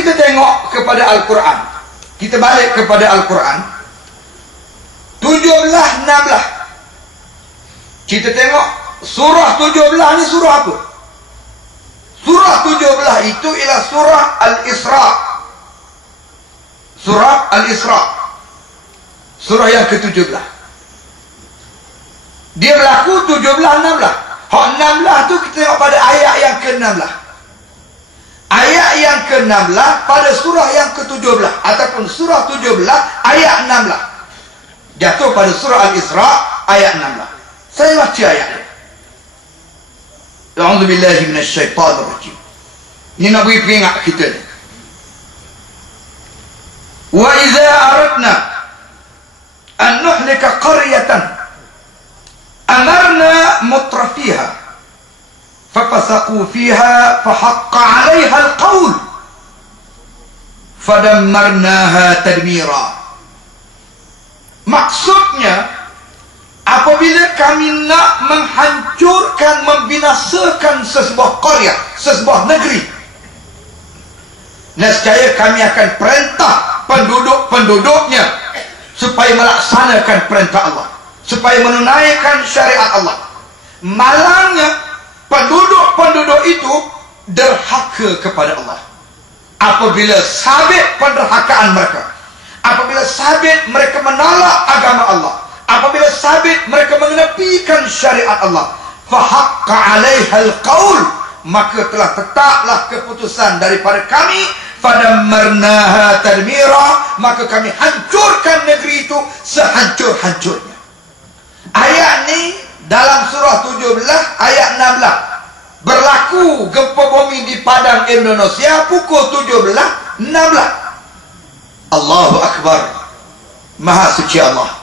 kita tengok kepada Al-Quran, kita balik kepada Al-Quran 17, 16. Kita tengok surah 17 ni surah apa? Surah 17 itu ialah surah Al-Isra. Surah Al-Isra, surah yang ke-17. Dia berlaku 17, 16. Hak 16 tu kita tengok pada ayat yang ke-16. Ayat yang ke-16 pada surah yang ke-17 ataupun surah 17 ayat 16. Jatuh pada surah Al-Isra ayat 16. Saya baca ayat ni. A'udzubillahi minasyaitanir rajim. Ini nak beri peringat kita ni. Wa idza aradna an nuhlika qaryatan amarna mutrafiha fafasaqu fiha fahaqqa 'alayha al-qawl fadammarnaha tadmira. Maksudnya, apabila kami nak menghancurkan, membinasakan sesebuah qaryah, sesebuah negeri, nescaya kami akan perintah penduduk-penduduknya supaya melaksanakan perintah Allah, supaya menunaikan syariat Allah. Malangnya penduduk-penduduk itu derhaka kepada Allah. Apabila sabit penderhakaan mereka, apabila sabit mereka menolak agama Allah, apabila sabit mereka mengenepikan syariat Allah, fahaqqa 'alaiha al-qaul, maka telah tetaplah keputusan daripada kami, fadammarnaha tadmira, maka kami hancurkan negeri itu sehancur-hancurnya. Ayat ni dalam surah 17 ayat 16. Berlaku gempa bumi di Padang, Indonesia pukul 17.16. Allahu Akbar. Maha suci Allah.